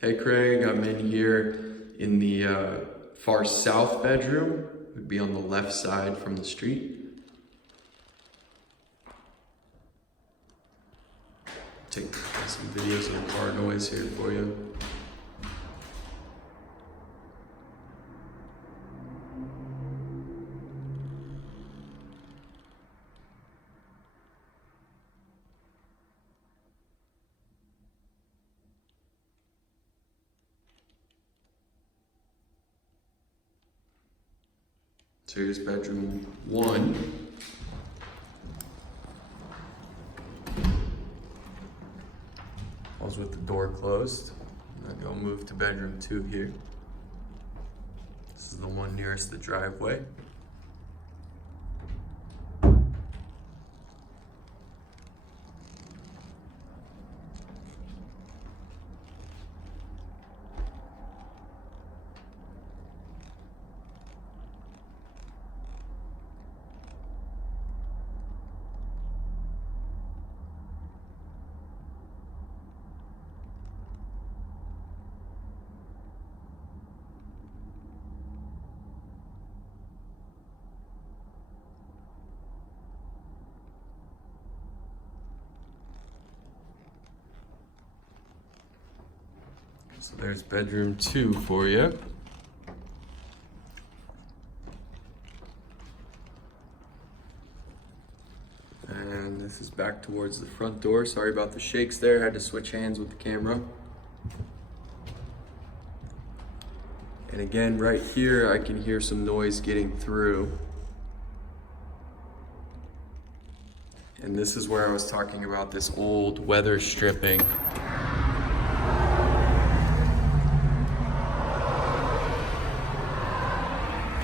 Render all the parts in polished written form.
Hey Craig, I'm in here in the far south bedroom. It would be on the left side from the street. Take some videos of the car noise here for you. So here's bedroom one. I was with the door closed. I'm gonna go move to bedroom two here. This is the one nearest the driveway. So there's bedroom two for you. And this is back towards the front door. Sorry about the shakes there. Had to switch hands with the camera. And again, right here, I can hear some noise getting through. And this is where I was talking about this old weather stripping.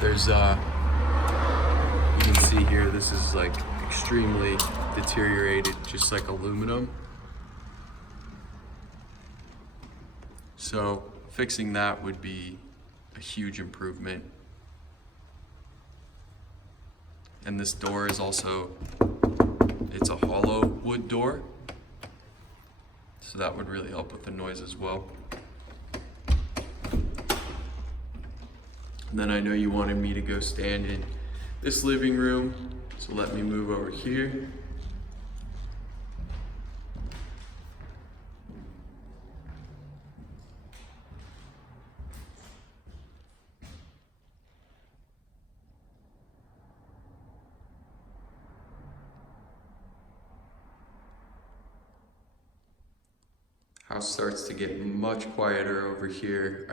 There's, you can see here, this is like extremely deteriorated, just like aluminum. So fixing that would be a huge improvement. And this door is also, it's a hollow wood door. So that would really help with the noise as well. And then I know you wanted me to go stand in this living room, so let me move over here. House starts to get much quieter over here.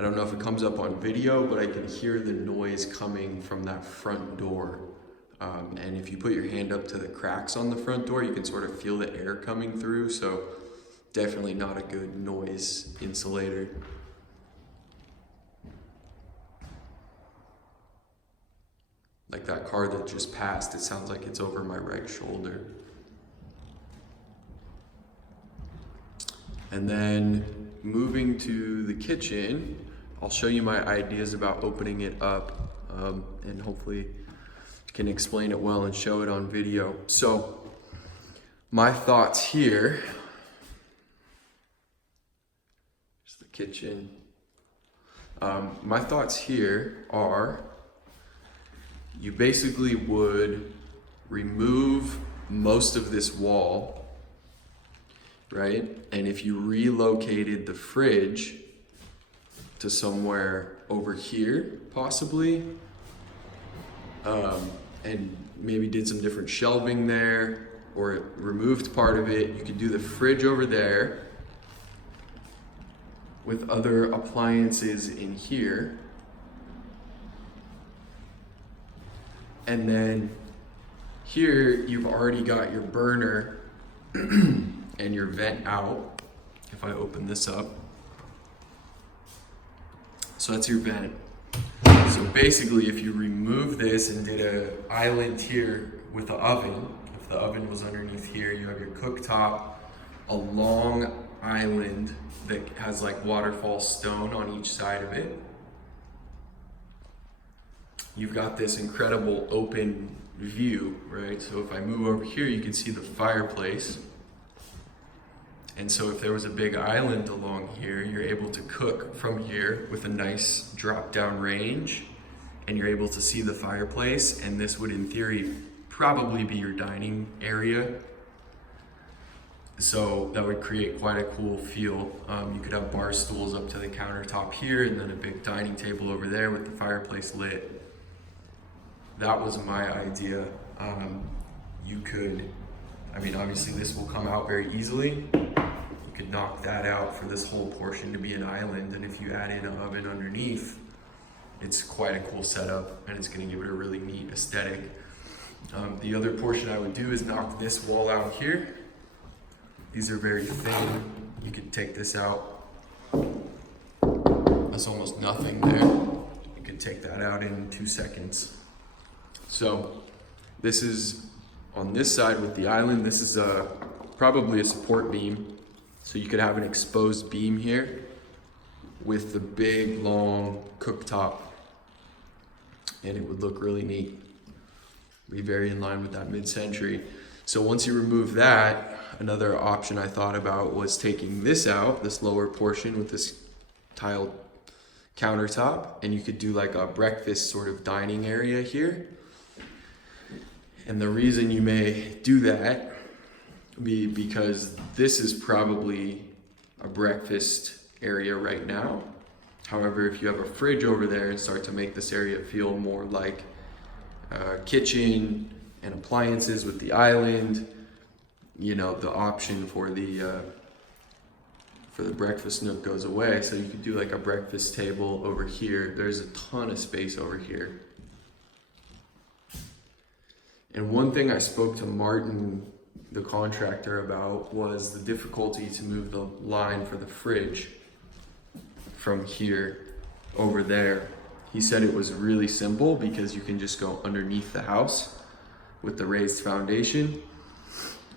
I don't know if it comes up on video, but I can hear the noise coming from that front door. And if you put your hand up to the cracks on the front door, you can sort of feel the air coming through. So definitely not a good noise insulator. Like that car that just passed, it sounds like it's over my right shoulder. And then moving to the kitchen, I'll show you my ideas about opening it up, and hopefully can explain it well and show it on video. So my thoughts here, here's the kitchen. My thoughts here are, you basically would remove most of this wall, right? And if you relocated the fridge to somewhere over here, possibly, and maybe did some different shelving there, or removed part of it, you could do the fridge over there with other appliances in here. And then here, you've already got your burner and your vent out. If I open this up, so that's your vent. So basically, if you remove this and did an island here with the oven, if the oven was underneath here, you have your cooktop, a long island that has like waterfall stone on each side of it. You've got this incredible open view, right? So if I move over here, you can see the fireplace. And so if there was a big island along here, you're able to cook from here with a nice drop down range, and you're able to see the fireplace, and this would in theory probably be your dining area. So that would create quite a cool feel. You could have bar stools up to the countertop here, and then a big dining table over there with the fireplace lit. That was my idea. You could, I mean, obviously this will come out very easily. You could knock that out for this whole portion to be an island, and if you add in an oven underneath, it's quite a cool setup, and it's gonna give it a really neat aesthetic. The other portion I would do is knock this wall out here. These are very thin. You could take this out. That's almost nothing there. You could take that out in 2 seconds. So this is on this side with the island. This is probably a support beam. So you could have an exposed beam here with the big long cooktop, and it would look really neat. Be very in line with that mid-century. So once you remove that, another option I thought about was taking this out, this lower portion with this tiled countertop, and you could do like a breakfast sort of dining area here. And the reason you may do that be because this is probably a breakfast area right now. However, if you have a fridge over there and start to make this area feel more like a kitchen and appliances with the island, you know, the option for the breakfast nook goes away. So you could do like a breakfast table over here. There's a ton of space over here. And one thing I spoke to Martin, the contractor, about was the difficulty to move the line for the fridge from here over there. He said it was really simple because you can just go underneath the house with the raised foundation,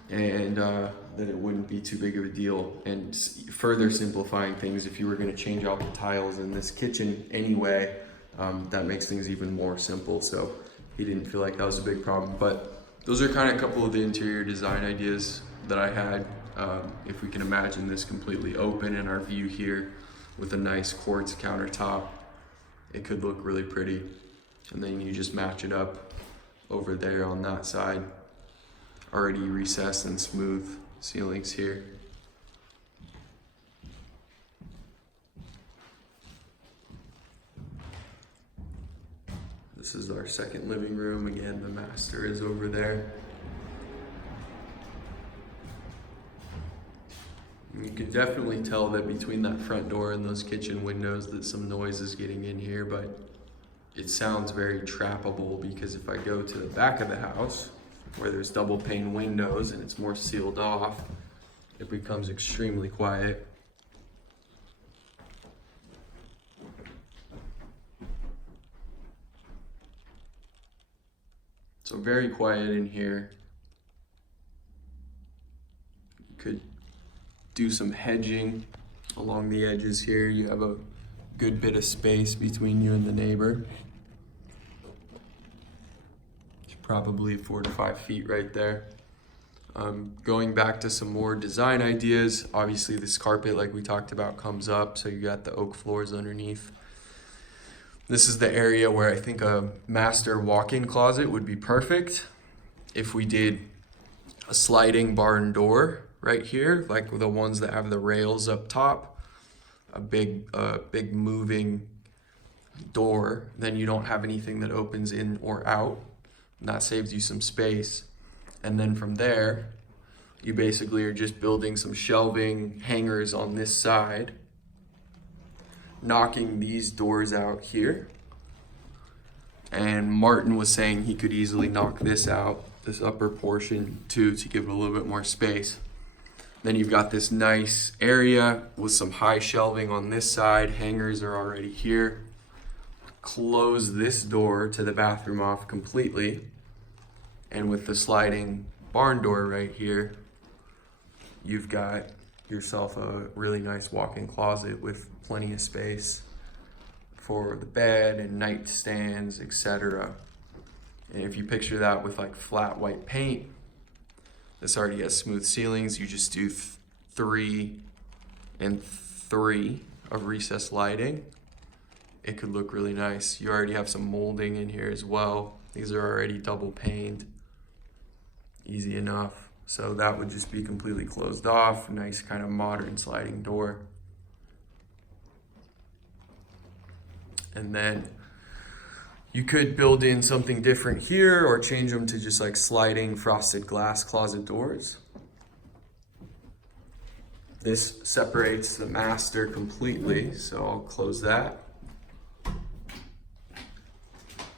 and that it wouldn't be too big of a deal. And further simplifying things, if you were going to change out the tiles in this kitchen anyway, that makes things even more simple. So he didn't feel like that was a big problem. But those are kind of a couple of the interior design ideas that I had. If we can imagine this completely open in our view here with a nice quartz countertop, it could look really pretty. And then you just match it up over there on that side. Already recessed and smooth ceilings here. This is our second living room. Again, the master is over there. You can definitely tell that between that front door and those kitchen windows that some noise is getting in here, but it sounds very trappable because if I go to the back of the house where there's double pane windows and it's more sealed off, it becomes extremely quiet. So very quiet in here. You could do some hedging along the edges here. You have a good bit of space between you and the neighbor. It's probably 4 to 5 feet right there. Going back to some more design ideas, obviously this carpet, like we talked about, comes up, so you got the oak floors underneath. This is the area where I think a master walk-in closet would be perfect. If we did a sliding barn door right here, like the ones that have the rails up top, a big moving door, then you don't have anything that opens in or out, and that saves you some space. And then from there, you basically are just building some shelving hangers on this side, knocking these doors out here. And Martin was saying he could easily knock this out, this upper portion too, to give it a little bit more space. Then you've got this nice area with some high shelving on this side. Hangers are already here. Close this door to the bathroom off completely. And with the sliding barn door right here, you've got yourself a really nice walk-in closet with plenty of space for the bed and nightstands, etc. And if you picture that with like flat white paint, this already has smooth ceilings. You just do 3 and 3 of recessed lighting, it could look really nice. You already have some molding in here as well. These are already double paned, easy enough. So that would just be completely closed off. Nice kind of modern sliding door. And then you could build in something different here or change them to just like sliding frosted glass closet doors. This separates the master completely, so I'll close that.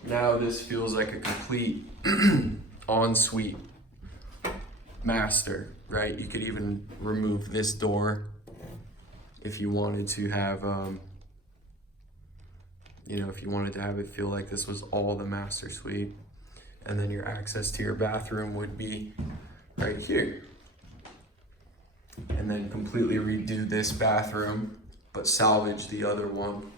Now this feels like a complete ensuite master, right? You could even remove this door if you wanted to have, if you wanted to have it feel like this was all the master suite. And then your access to your bathroom would be right here. And then completely redo this bathroom, but salvage the other one.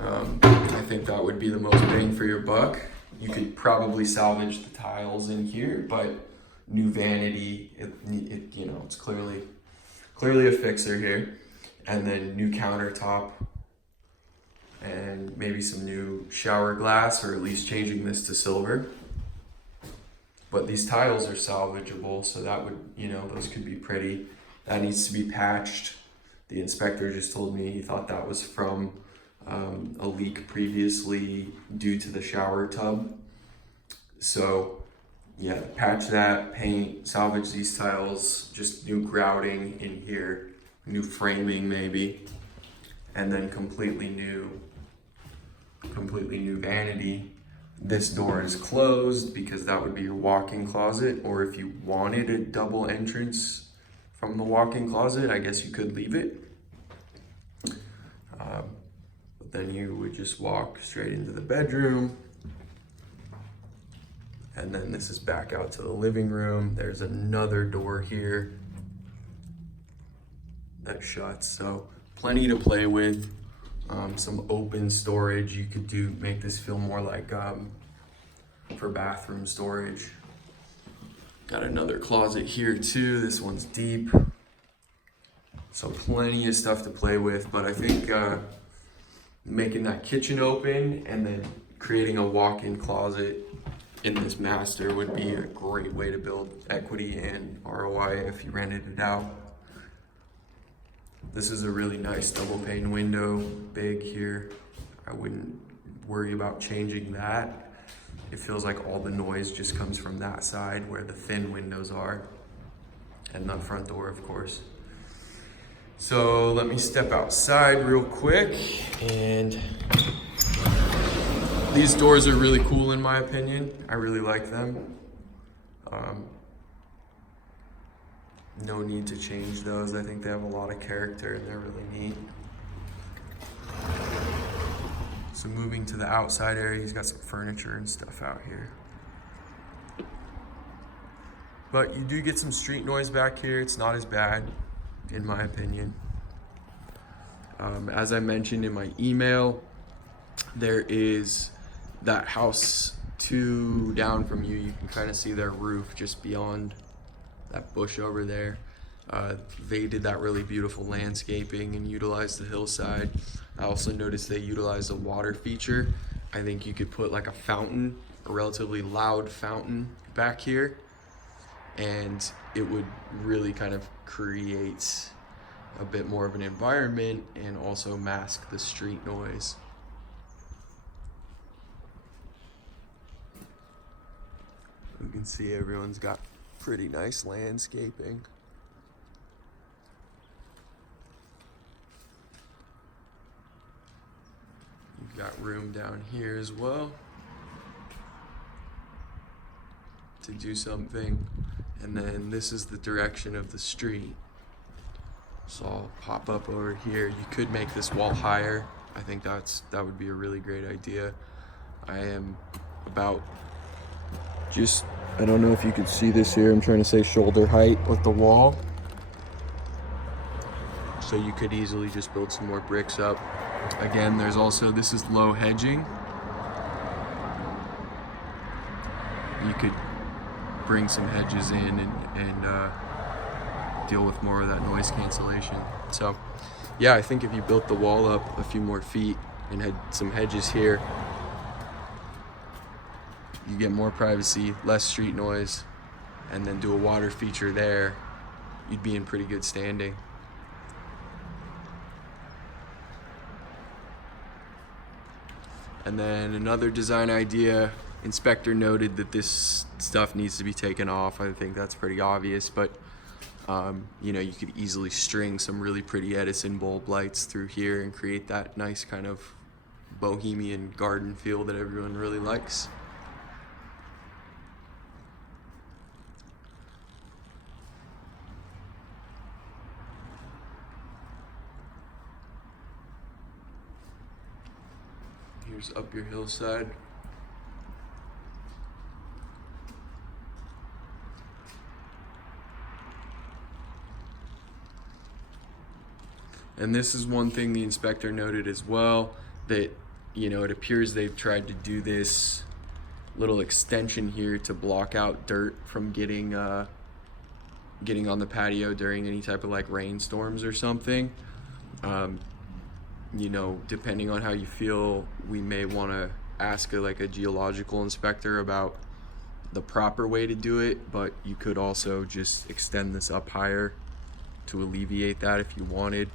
I think that would be the most bang for your buck. You could probably salvage the tiles in here, but new vanity, it's clearly a fixer here. And then new countertop and maybe some new shower glass, or at least changing this to silver. But these tiles are salvageable, so that would, those could be pretty. That needs to be patched. The inspector just told me he thought that was from a leak previously due to the shower tub. So yeah, patch that, paint, salvage these tiles, just new grouting in here, new framing maybe, and then completely new vanity. This door is closed because that would be your walk-in closet, or if you wanted a double entrance from the walk-in closet, I guess you could leave it. But then you would just walk straight into the bedroom. And then this is back out to the living room. There's another door here that shuts, so plenty to play with. Some open storage. You could make this feel more like for bathroom storage. Got another closet here too. This one's deep. So plenty of stuff to play with, but I think making that kitchen open and then creating a walk-in closet in this master would be a great way to build equity and ROI if you rented it out. This is a really nice double pane window, big here. I wouldn't worry about changing that. It feels like all the noise just comes from that side where the thin windows are, and the front door, of course. So let me step outside real quick, and these doors are really cool in my opinion. I really like them. No need to change those. I think they have a lot of character and they're really neat. So moving to the outside area, he's got some furniture and stuff out here. But you do get some street noise back here. It's not as bad, in my opinion. As I mentioned in my email, there is that house 2 down from you. You can kind of see their roof just beyond that bush over there. They did that really beautiful landscaping and utilized the hillside. I also noticed they utilized a water feature. I think you could put like a fountain, a relatively loud fountain back here, and it would really kind of create a bit more of an environment and also mask the street noise. You can see everyone's got pretty nice landscaping. You've got room down here as well to do something. And then this is the direction of the street. So I'll pop up over here. You could make this wall higher. I think that would be a really great idea. I am about I don't know if you can see this here. I'm trying to say shoulder height with the wall. So you could easily just build some more bricks up. Again, there's also, this is low hedging. You could bring some hedges in and deal with more of that noise cancellation. So yeah, I think if you built the wall up a few more feet and had some hedges here, you get more privacy, less street noise, and then do a water feature there, you'd be in pretty good standing. And then another design idea, inspector noted that this stuff needs to be taken off. I think that's pretty obvious, but you know, you could easily string some really pretty Edison bulb lights through here and create that nice kind of bohemian garden feel that everyone really likes. Here's up your hillside. And this is one thing the inspector noted as well, that, you know, it appears they've tried to do this little extension here to block out dirt from getting on the patio during any type of like rainstorms or something. You know, depending on how you feel, we may want to ask a geological inspector about the proper way to do it, but you could also just extend this up higher to alleviate that if you wanted.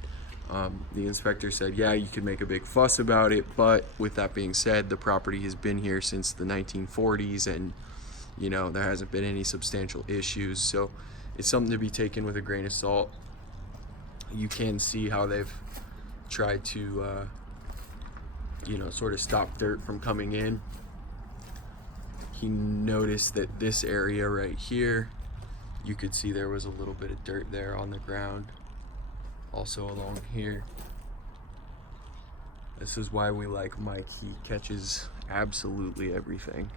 The inspector said, yeah, you could make a big fuss about it, but with that being said, the property has been here since the 1940s, and you know, there hasn't been any substantial issues, so it's something to be taken with a grain of salt. You can see how they've tried to you know, sort of stop dirt from coming in. He noticed that this area right here, you could see there was a little bit of dirt there on the ground. Also along here. This is why we like Mike. He catches absolutely everything.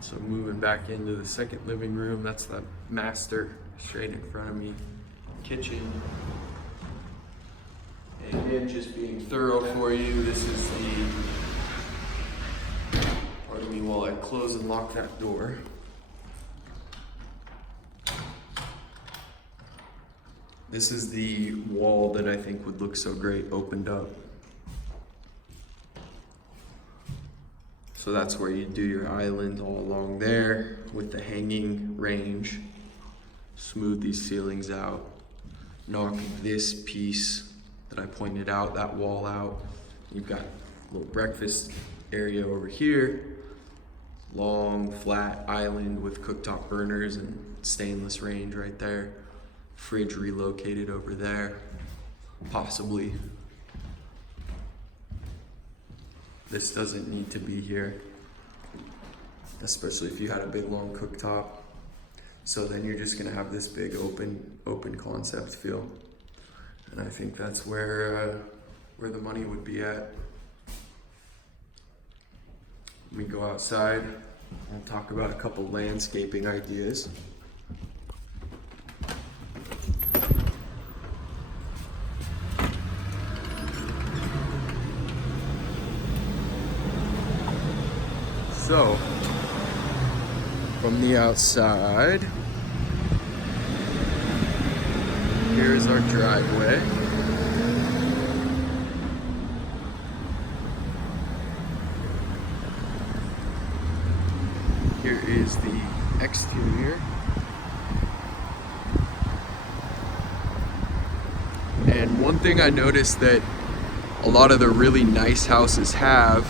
So moving back into the second living room, that's the master straight in front of me. Kitchen. And again, just being thorough for you, this is the, pardon me while I close and lock that door. This is the wall that I think would look so great opened up. So that's where you do your island all along there with the hanging range. Smooth these ceilings out. Knock this piece that I pointed out, that wall out. You've got a little breakfast area over here. Long, flat island with cooktop burners and stainless range right there. Fridge relocated over there, possibly. This doesn't need to be here, especially if you had a big long cooktop. So then you're just gonna have this big open concept feel. And I think that's where the money would be at. Let me go outside and talk about a couple landscaping ideas. So, from the outside, here's our driveway. Here is the exterior. And one thing I noticed that a lot of the really nice houses have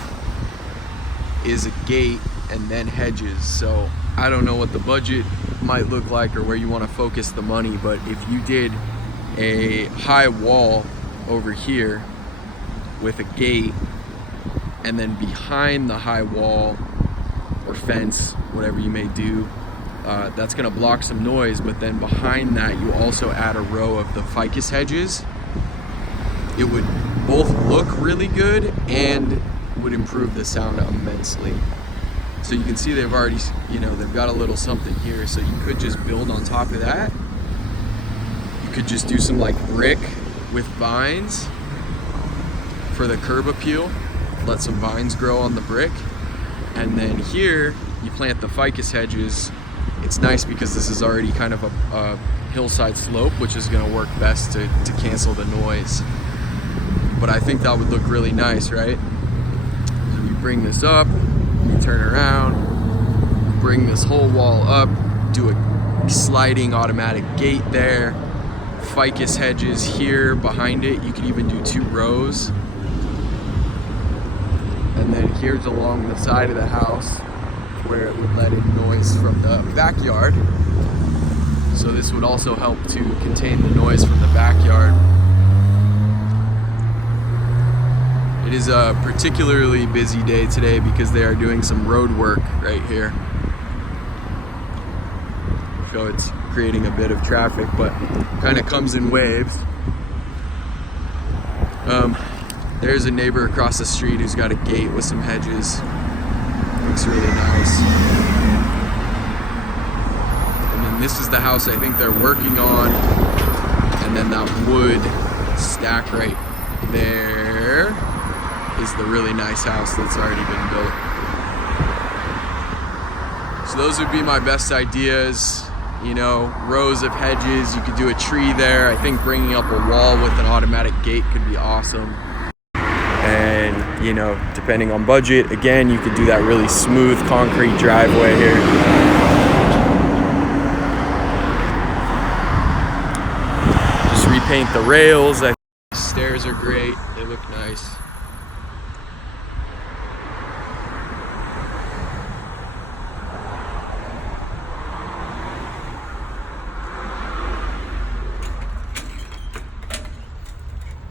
is a gate and then hedges. So I don't know what the budget might look like or where you want to focus the money, but if you did a high wall over here with a gate, and then behind the high wall or fence, whatever you may do, that's going to block some noise, but then behind that you also add a row of the ficus hedges, it would both look really good and would improve the sound immensely. So you can see they've already, you know, they've got a little something here, so you could just build on top of that could just do some like brick with vines for the curb appeal. Let some vines grow on the brick. And then here, you plant the ficus hedges. It's nice because this is already kind of a hillside slope, which is gonna work best to cancel the noise. But I think that would look really nice, right? So you bring this up, you turn around, bring this whole wall up, do a sliding automatic gate there, ficus hedges here behind it. You could even do 2 rows. And then here's along the side of the house where it would let in noise from the backyard. So this would also help to contain the noise from the backyard. It is a particularly busy day today because they are doing some road work right here. So it's creating a bit of traffic, but kind of comes in waves. There's a neighbor across the street who's got a gate with some hedges. Looks really nice. And then this is the house I think they're working on. And then that wood stack right there is the really nice house that's already been built. So those would be my best ideas. You know, rows of hedges, you could do a tree there. I think bringing up a wall with an automatic gate could be awesome. And, you know, depending on budget, again, you could do that really smooth concrete driveway here. Just repaint the rails. I think the stairs are great. They look nice.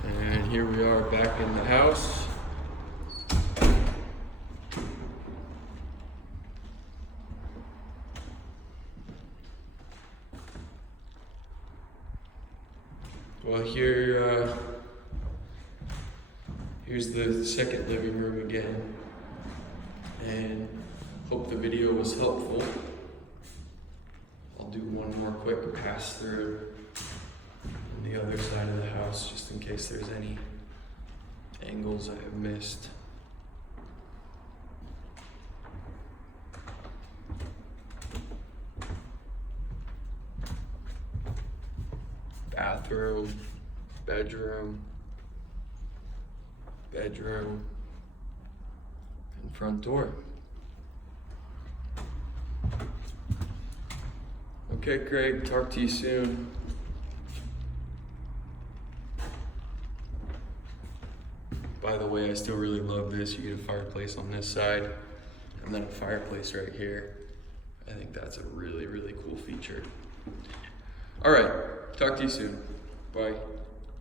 And here we are back in the house. Well, here's the second living room again, and hope the video was helpful. I'll do one more quick pass through on the other side of the house, just in case there's any angles I have missed. Bathroom, bedroom, and front door. Okay, Craig, talk to you soon. By the way, I still really love this. You get a fireplace on this side, and then a fireplace right here. I think that's a really, really cool feature. All right, talk to you soon. Bye.